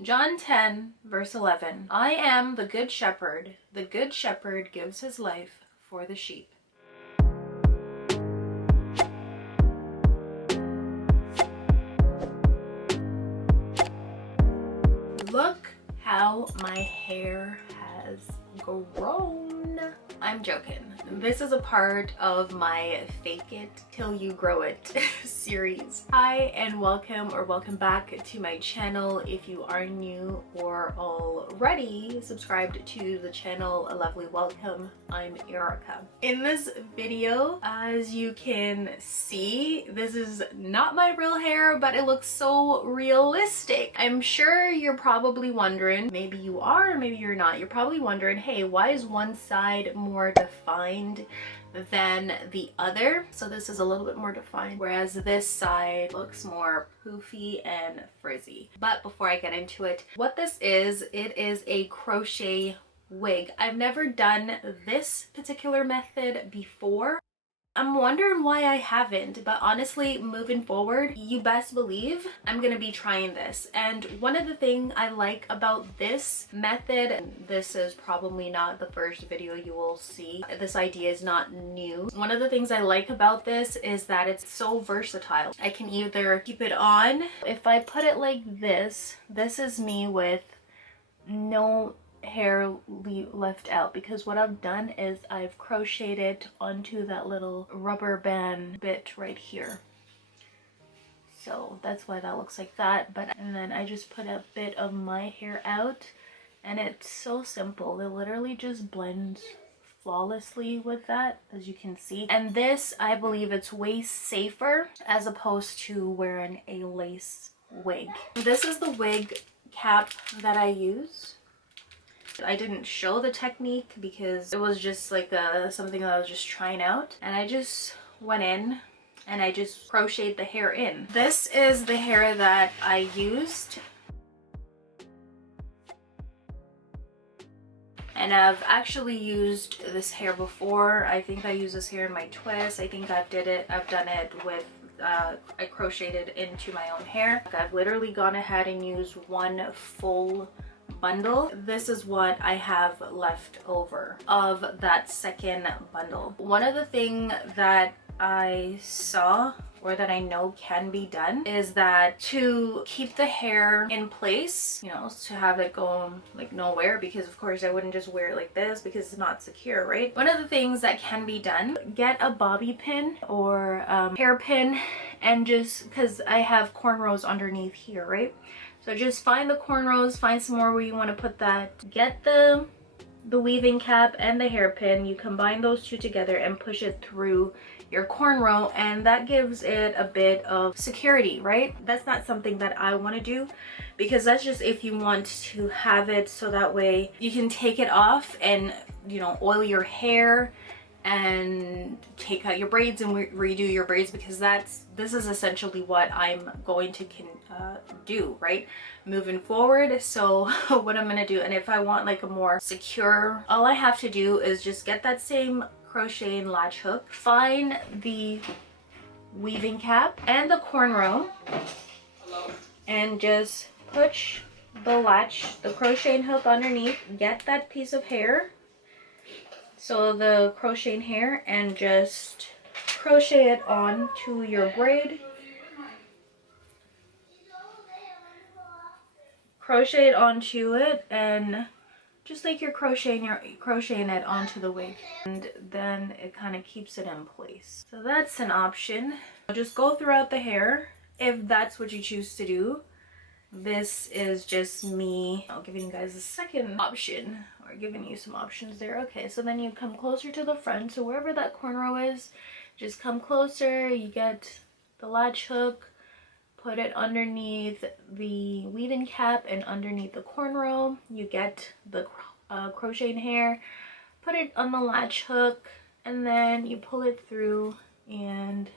John 10 verse 11. I am the good shepherd. The good shepherd gives his life for the sheep. Look how my hair has grown. I'm joking. This is a part of my Fake It Till You Grow It series. Hi and welcome or welcome back to my channel. If you are new or already subscribed to the channel, a lovely welcome. I'm Erica. In this video, as you can see, this is not my real hair, but it looks so realistic. I'm sure you're probably wondering, maybe you are, maybe you're not. You're probably wondering, hey, why is one side more defined than the other? So this is a little bit more defined, whereas this side looks more poofy and frizzy. But before I get into it, what this is, it is a crochet wig. I've never done this particular method before. I'm wondering why I haven't, but honestly, moving forward, you best believe I'm gonna be trying this. And one of the things I like about this method, and this is probably not the first video you will see, this idea is not new. One of the things I like about this is that it's so versatile. I can either keep it on. If I put it like this is me with no hair left out, because what I've done is I've crocheted it onto that little rubber band bit right here. So that's why that looks like that. And then I just put a bit of my hair out, and it's so simple. It literally just blends flawlessly with that, as you can see. And this, I believe it's way safer as opposed to wearing a lace wig. This is the wig cap that I use. I didn't show the technique because it was just like something that I was just trying out, and I just went in and I just crocheted the hair in. This is the hair that I used, and I've actually used this hair before. I think I used this hair in my twist. I think I've done it with I crocheted into my own hair. I've literally gone ahead and used one full bundle. This is what I have left over of that second bundle. One of the things that I saw, or that I know can be done, is that to keep the hair in place, you know, to have it go like nowhere, because of course I wouldn't just wear it like this because it's not secure, right? One of the things that can be done, get a bobby pin or hairpin, and just, because I have cornrows underneath here, right? So just find the cornrows, find somewhere where you want to put that. Get the weaving cap and the hairpin. You combine those two together and push it through your cornrow, and that gives it a bit of security, right? That's not something that I want to do, because that's just if you want to have it so that way you can take it off and, you know, oil your hair and take out your braids and redo your braids, because this is essentially what I'm going to do, right, moving forward. So what I'm gonna do, and if I want like a more secure, all I have to do is just get that same crochet and latch hook, find the weaving cap and the cornrow, and just push the crocheting hook underneath, get that piece of hair, so the crocheting hair, and just crochet it on to your braid. Crochet it onto it, and just like you're crocheting it onto the wig, and then it kind of keeps it in place. So that's an option. Just go throughout the hair if that's what you choose to do. This is just me giving you guys a second option, or giving you some options there. Okay, so then you come closer to the front, so wherever that cornrow is, just come closer. You get the latch hook, put it underneath the weaving cap and underneath the cornrow. You get the crocheting hair, put it on the latch hook, and then you pull it through and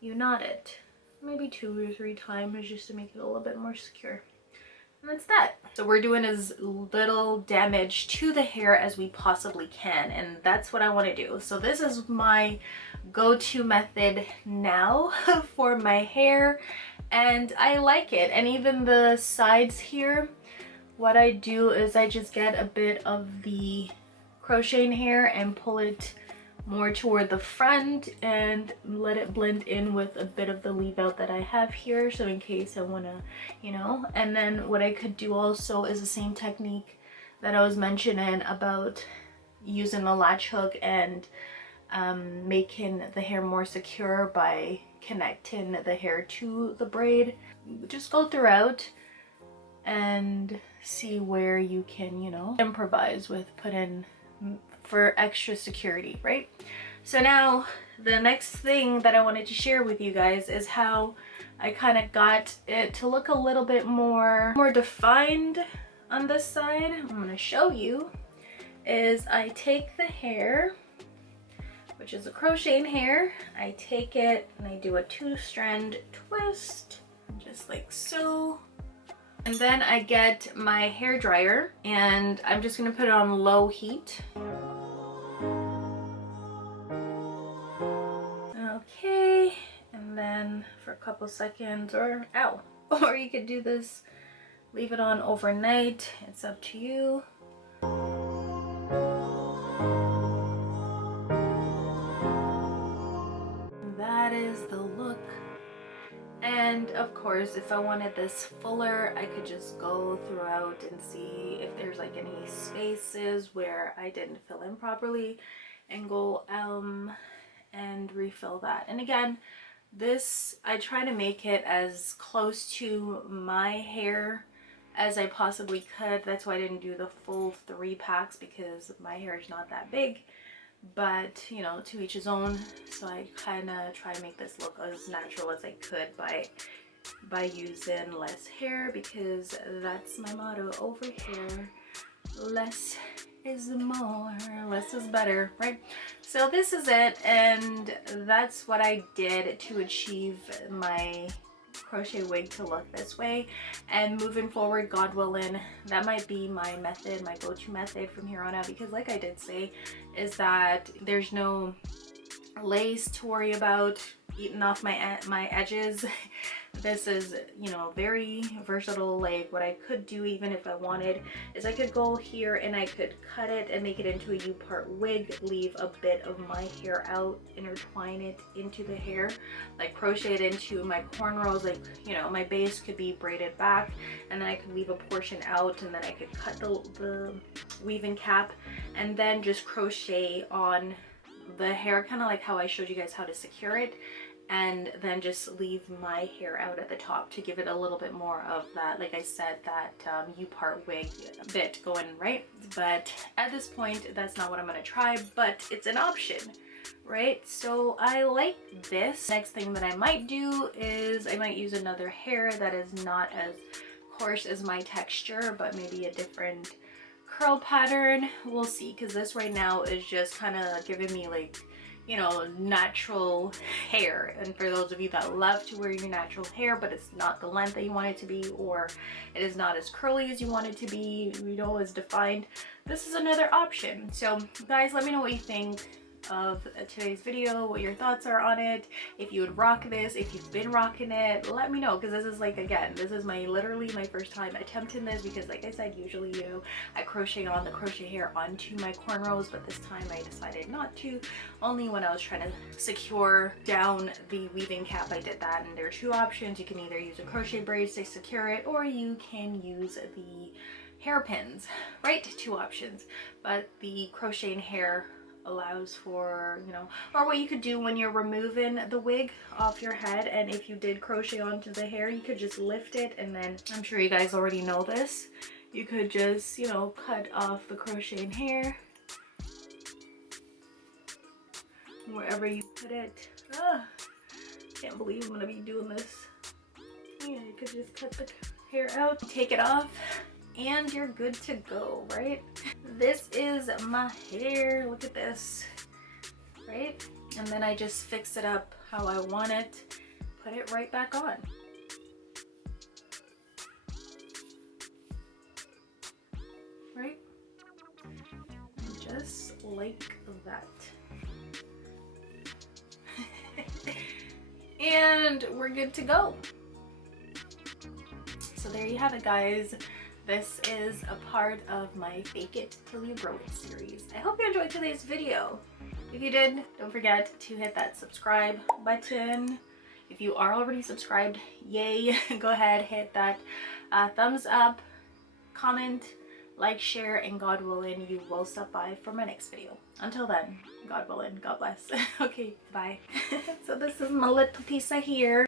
you knot it. Maybe 2 or 3 times just to make it a little bit more secure. And that's that. So we're doing as little damage to the hair as we possibly can, and that's what I want to do. So this is my go-to method now for my hair, and I like it. And even the sides here, what I do is I just get a bit of the crocheting hair and pull it more toward the front and let it blend in with a bit of the leave out that I have here, so in case I want to, you know. And then what I could do also is the same technique that I was mentioning about using the latch hook and making the hair more secure by connecting the hair to the braid. Just go throughout and see where you can, you know, improvise with, put in for extra security, right? So now the next thing that I wanted to share with you guys is how I kind of got it to look a little bit more defined on this side. I'm going to show you is I take the hair, which is a crocheting hair, I take it and I do a 2-strand twist, just like so. And then I get my hair dryer and I'm just gonna put it on low heat. Okay, and then for a couple seconds, or you could do this, leave it on overnight, it's up to you. That is the look. And of course, if I wanted this fuller, I could just go throughout and see if there's like any spaces where I didn't fill in properly and go and refill that. And again, this, I try to make it as close to my hair as I possibly could. That's why I didn't do the full 3 packs because my hair is not that big. But you know, to each his own. So I kind of try to make this look as natural as I could by using less hair, because that's my motto over here. Less is more, less is better, right? So this is it, and that's what I did to achieve my crochet wig to look this way. And moving forward, God willing, that might be my method, my go-to method from here on out, because like I did say, is that there's no lace to worry about eating off my edges. This is, you know, very versatile. Like what I could do, even if I wanted, is I could go here and I could cut it and make it into a U-part wig, leave a bit of my hair out, intertwine it into the hair, like crochet it into my cornrows, like, you know, my base could be braided back, and then I could leave a portion out, and then I could cut the weave-in cap and then just crochet on the hair, kind of like how I showed you guys how to secure it, and then just leave my hair out at the top to give it a little bit more of that, like I said, that U-part wig bit going, right? But at this point, that's not what I'm going to try, but it's an option, right? So I like this. Next thing that I might do is I might use another hair that is not as coarse as my texture, but maybe a different curl pattern. We'll see, because this right now is just kind of giving me like, you know, natural hair. And for those of you that love to wear your natural hair, but it's not the length that you want it to be, or it is not as curly as you want it to be, you know, as defined, this is another option. So guys, let me know what you think of today's video, what your thoughts are on it, if you would rock this, if you've been rocking it, let me know, because this is like, again, this is literally my first time attempting this, because like I said, usually, you know, I crochet on the crochet hair onto my cornrows, but this time I decided not to. Only when I was trying to secure down the weaving cap I did that. And there are 2 options. You can either use a crochet braids to secure it, or you can use the hairpins, right? 2 options. But the crocheting hair allows for, you know, or what you could do when you're removing the wig off your head, and if you did crochet onto the hair, you could just lift it, and then, I'm sure you guys already know this, you could just, you know, cut off the crocheting hair wherever you put it. Can't believe I'm gonna be doing this. Yeah, you could just cut the hair out, take it off, and you're good to go, right? This is my hair. Look at this, right? And then I just fix it up how I want it, put it right back on. Right? Just like that. And we're good to go. there you have it, guys. This is a part of my Fake It Till You Grow It series. I hope you enjoyed today's video. If you did, don't forget to hit that subscribe button. If you are already subscribed, yay, go ahead, hit that thumbs up, comment, like, share, and God willing, you will stop by for my next video. Until then, God willing, God bless. Okay, bye. So this is my little piece of hair.